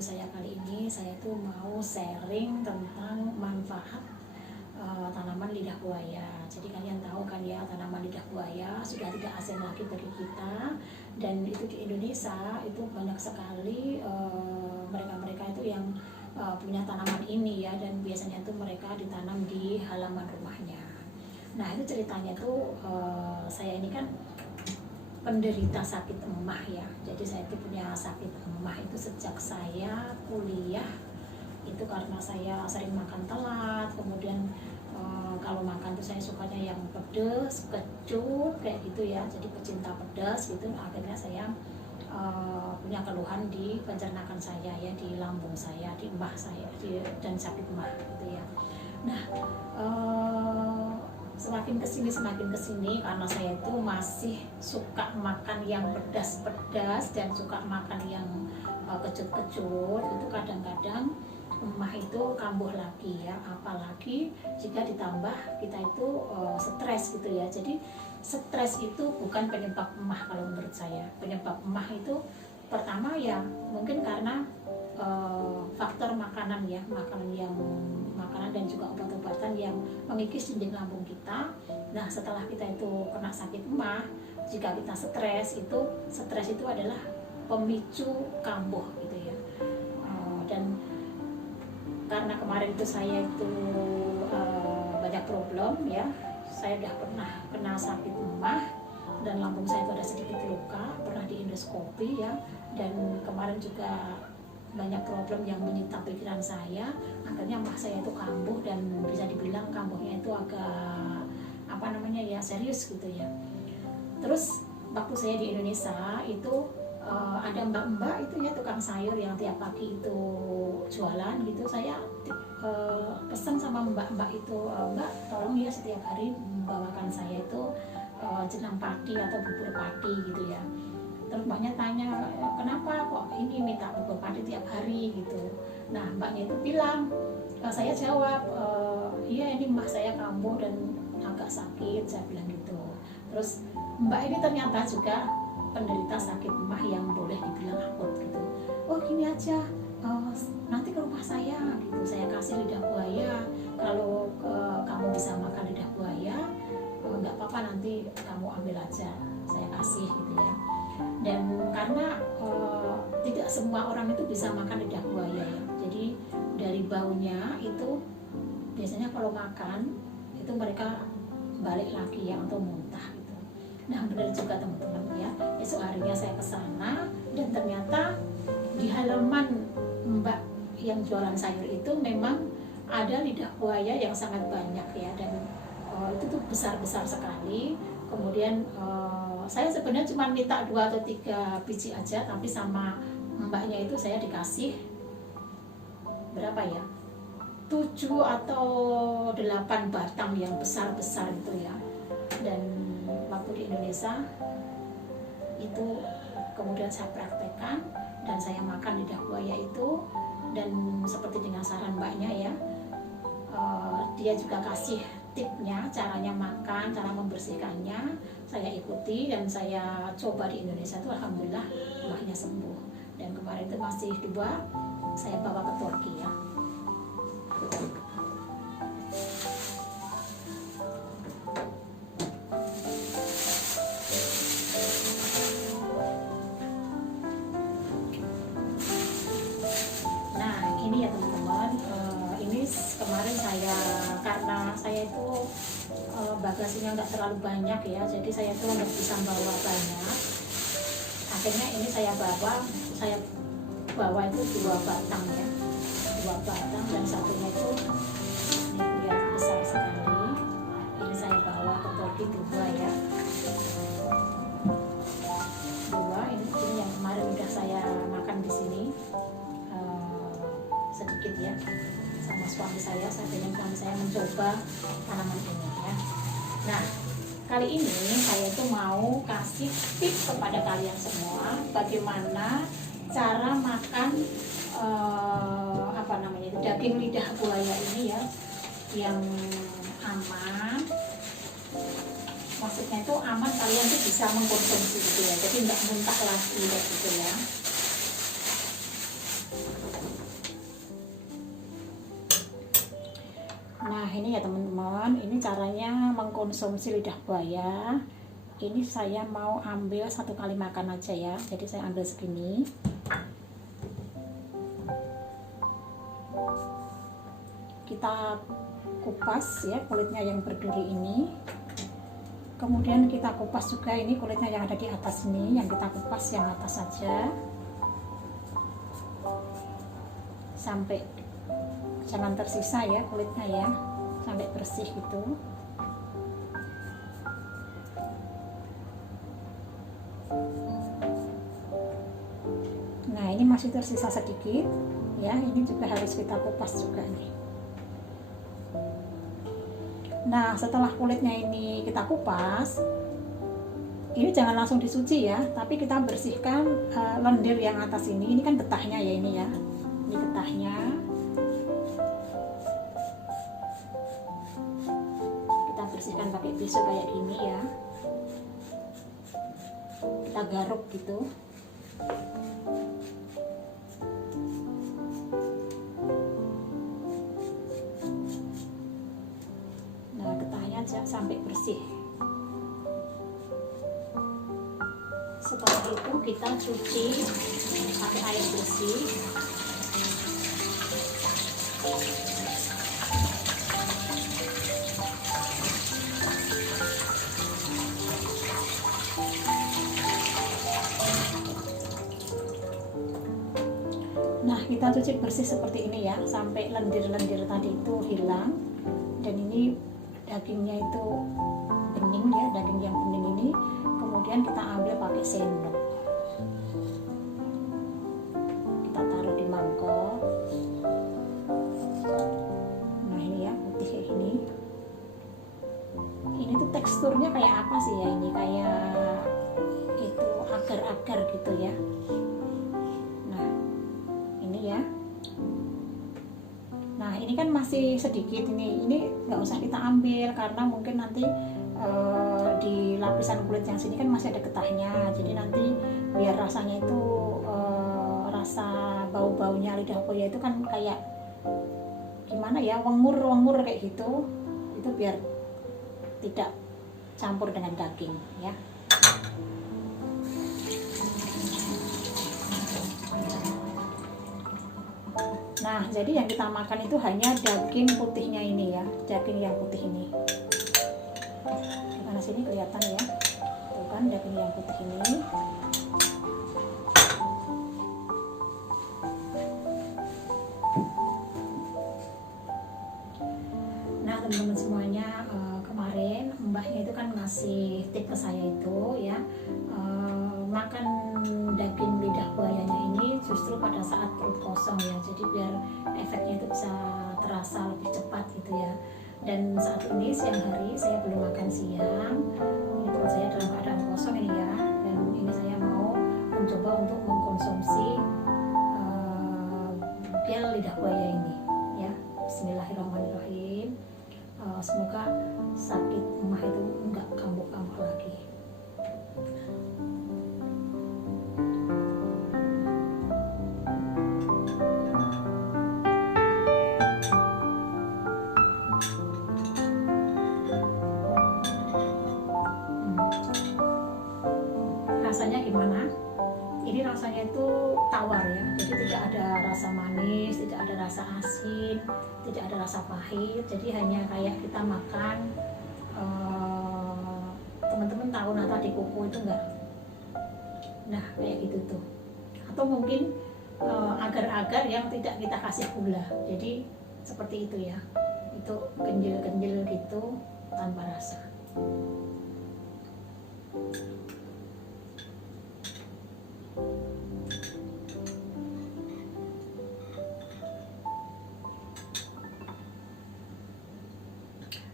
saya kali ini, saya tuh mau sharing tentang manfaat tanaman lidah buaya. Jadi kalian tahu kan ya, tanaman lidah buaya sudah tidak asing lagi bagi kita, dan itu di Indonesia itu banyak sekali mereka-mereka itu yang punya tanaman ini ya, dan biasanya itu mereka ditanam di halaman rumahnya. Nah itu ceritanya tuh saya ini kan penderita sakit emah ya. Jadi saya itu punya sakit emah itu sejak saya kuliah. Itu karena saya sering makan telat, kemudian kalau makan tuh saya sukanya yang pedes, kecut kayak gitu ya. Jadi pecinta pedas gitu. Akhirnya saya punya keluhan di pencernaan saya ya, di lambung saya, di emah saya, dan sakit emah gitu ya. Nah semakin kesini karena saya itu masih suka makan yang pedas-pedas dan suka makan yang kecut-kecut, itu kadang-kadang emah itu kambuh lagi ya, apalagi jika ditambah kita itu stres gitu ya. Jadi stres itu bukan penyebab emah kalau menurut saya. Penyebab emah itu pertama ya mungkin karena faktor makanan ya, makanan dan juga obat-obatan yang mengikis dinding lambung kita. Nah setelah kita itu kena sakit emah, jika kita stres itu adalah pemicu kambuh gitu ya. Dan karena kemarin itu saya itu banyak problem ya, saya udah pernah kena sakit emah dan lambung saya itu ada sedikit luka, pernah di endoskopi ya, dan kemarin juga banyak problem yang menyita pikiran saya. Akhirnya emah saya itu kambuh, dan bisa dibilang kambuhnya itu agak serius gitu ya. Terus waktu saya di Indonesia itu ada mbak-mbak itu ya, tukang sayur yang tiap pagi itu jualan gitu. Saya pesan sama mbak-mbak itu, mbak tolong ya setiap hari membawakan saya itu jenang padi atau bubur padi gitu ya. Terus mbaknya tanya, kenapa kok ini minta bubur padi tiap hari gitu. Nah mbaknya itu bilang, saya jawab, iya ini mbak saya kambuh dan agak sakit, saya bilang gitu. Terus mbak ini ternyata juga penderita sakit emah yang boleh dibilang akut gitu. Oh gini aja, nanti ke rumah saya gitu, saya kasih lidah buaya. Kalau kamu bisa makan lidah buaya, nggak apa-apa, nanti kamu ambil aja, saya kasih gitu ya. Dan karena tidak semua orang itu bisa makan lidah buaya ya, jadi dari baunya itu biasanya kalau makan itu mereka balik lagi ya untuk muntah gitu. Nah benar juga teman-teman ya, esok harinya saya ke sana dan ternyata di halaman mbak yang jualan sayur itu memang ada lidah buaya yang sangat banyak ya, dan itu tuh besar-besar sekali. Kemudian saya sebenarnya cuma minta 2 atau 3 biji aja, tapi sama mbaknya itu saya dikasih berapa ya, 7 atau 8 batang yang besar-besar itu ya. Dan waktu di Indonesia itu kemudian saya praktekkan dan saya makan lidah buaya itu, dan seperti dengan saran mbaknya ya, dia juga kasih tipnya, caranya makan, cara membersihkannya, saya ikuti dan saya coba di Indonesia itu alhamdulillah emahnya sembuh. Dan kemarin itu masih 2 saya bawa ke Turki ya. Nah ini ya teman-teman, ini kemarin karena saya itu bagasinya nggak terlalu banyak ya, jadi saya tuh nggak bisa bawa banyak. Akhirnya ini saya bawa itu 2 batang ya, 2 batang, dan satunya itu ini lihat besar sekali. Ini saya bawa ke Turki 2 ya, 2 ini yang kemarin udah saya makan di sini sedikit ya, sama suami saya dengan suami saya mencoba tanaman ini ya. Nah kali ini saya tuh mau kasih tips kepada kalian semua bagaimana cara makan daging lidah buaya ini ya, yang aman. Maksudnya itu aman, kalian tuh bisa mengkonsumsi gitu ya, jadi nggak muntah lagi gitu ya. Nah ini ya teman-teman, ini caranya mengkonsumsi lidah buaya. Ini saya mau ambil 1 kali makan aja ya, jadi saya ambil segini. Kita kupas ya kulitnya yang berduri ini, kemudian kita kupas juga ini kulitnya yang ada di atas ini, yang kita kupas yang atas saja sampai jangan tersisa ya kulitnya ya, sampai bersih gitu. Nah ini masih tersisa sedikit ya, ini juga harus kita kupas juga nih. Nah setelah kulitnya ini kita kupas, ini jangan langsung disuci ya, tapi kita bersihkan lendir yang atas ini kan getahnya ya, ini ya, ini getahnya kita bersihkan pakai pisau kayak gini ya, kita garuk gitu. Nah getahnya sampai bersih. Setelah itu kita cuci pakai air bersih. Nah kita cuci bersih seperti ini ya, sampai lendir-lendir tadi itu hilang. Dan ini dagingnya itu bening ya, daging yang bening ini. Kemudian kita ambil pakai sendok, kita taruh di mangkok. Nah ini ya, putih kayak gini. Ini tuh teksturnya kayak apa sih ya, ini kayak itu agar-agar gitu ya. Nah ini ya, nah ini kan masih sedikit, ini nggak usah kita ambil karena mungkin nanti di lapisan kulit yang sini kan masih ada getahnya, jadi nanti biar rasanya itu rasa bau-baunya lidah buaya itu kan kayak gimana ya, wengur-wengur kayak gitu, itu biar tidak campur dengan daging ya. Nah jadi yang kita makan itu hanya daging putihnya ini ya, daging yang putih ini. Di sini kelihatan ya, tuh kan daging yang putih ini. Nah teman-teman semuanya, kemarin mbahnya itu kan ngasih tip ke saya itu ya, makan daging lidah buayanya ini justru pada saat perut kosong ya, jadi biar efeknya itu bisa terasa lebih cepat gitu ya. Dan saat ini siang hari saya belum makan siang, ini perut saya dalam keadaan kosong ini ya, dan ini saya mau mencoba untuk mengkonsumsi gel lidah buaya ini ya. Bismillahirrahmanirrahim. Semoga sakit emah itu enggak kambuh-kambuh lagi. Rasanya gimana? Ini rasanya itu tawar ya, jadi tidak ada rasa manis, tidak ada rasa asin, tidak ada rasa pahit, jadi hanya kayak kita makan teman-teman tahu nata di kuku itu enggak? Nah kayak gitu tuh, atau mungkin agar-agar yang tidak kita kasih gula, jadi seperti itu ya, itu kenjel-kenjel gitu tanpa rasa.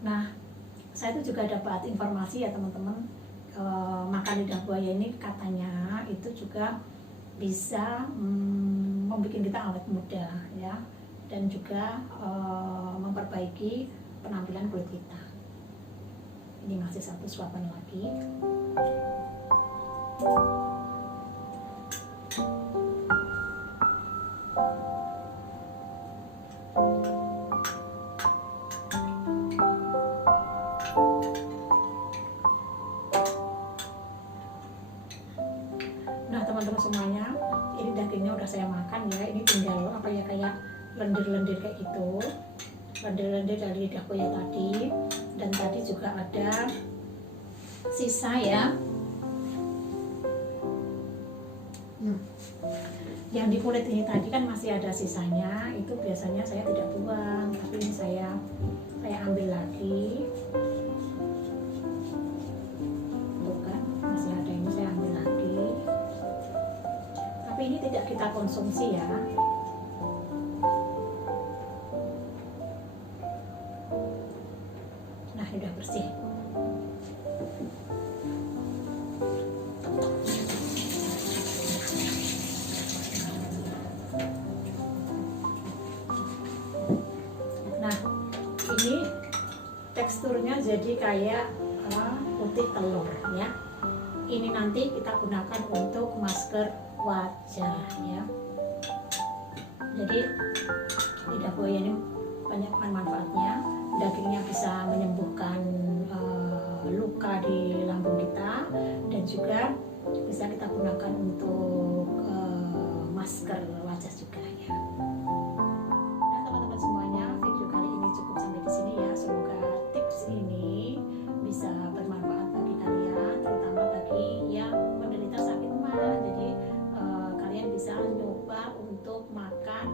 Nah, saya itu juga dapat informasi ya teman-teman, makan lidah buaya ini katanya itu juga bisa membuat kita awet muda ya, dan juga memperbaiki penampilan kulit kita. Ini masih satu suapan lagi. dagingnya udah saya makan ya. Ini tinggal apa ya, kayak lendir-lendir kayak gitu, lendir-lendir dari lidah buaya tadi. Dan tadi juga ada sisa ya, yang di kulit ini tadi kan masih ada sisanya. Itu biasanya saya tidak buang, tapi ini saya ambil lagi. Tuh kan masih ada, ini saya ambil lagi. Tapi ini tidak kita konsumsi ya. Nah, ini udah bersih. Nah, ini teksturnya jadi kayak putih telur ya. Ini nanti kita gunakan untuk masker wajah ya. Jadi lidah buaya ini banyak manfaatnya. Dagingnya bisa menyembuhkan luka di lambung kita, dan juga bisa kita gunakan untuk masker wajah juga ya. Nah teman-teman semuanya, video kali ini cukup sampai di sini ya. Semoga tips ini bisa bermanfaat bagi kalian, terutama bagi yang menderita sakit mah. Jadi kalian bisa nyoba untuk makan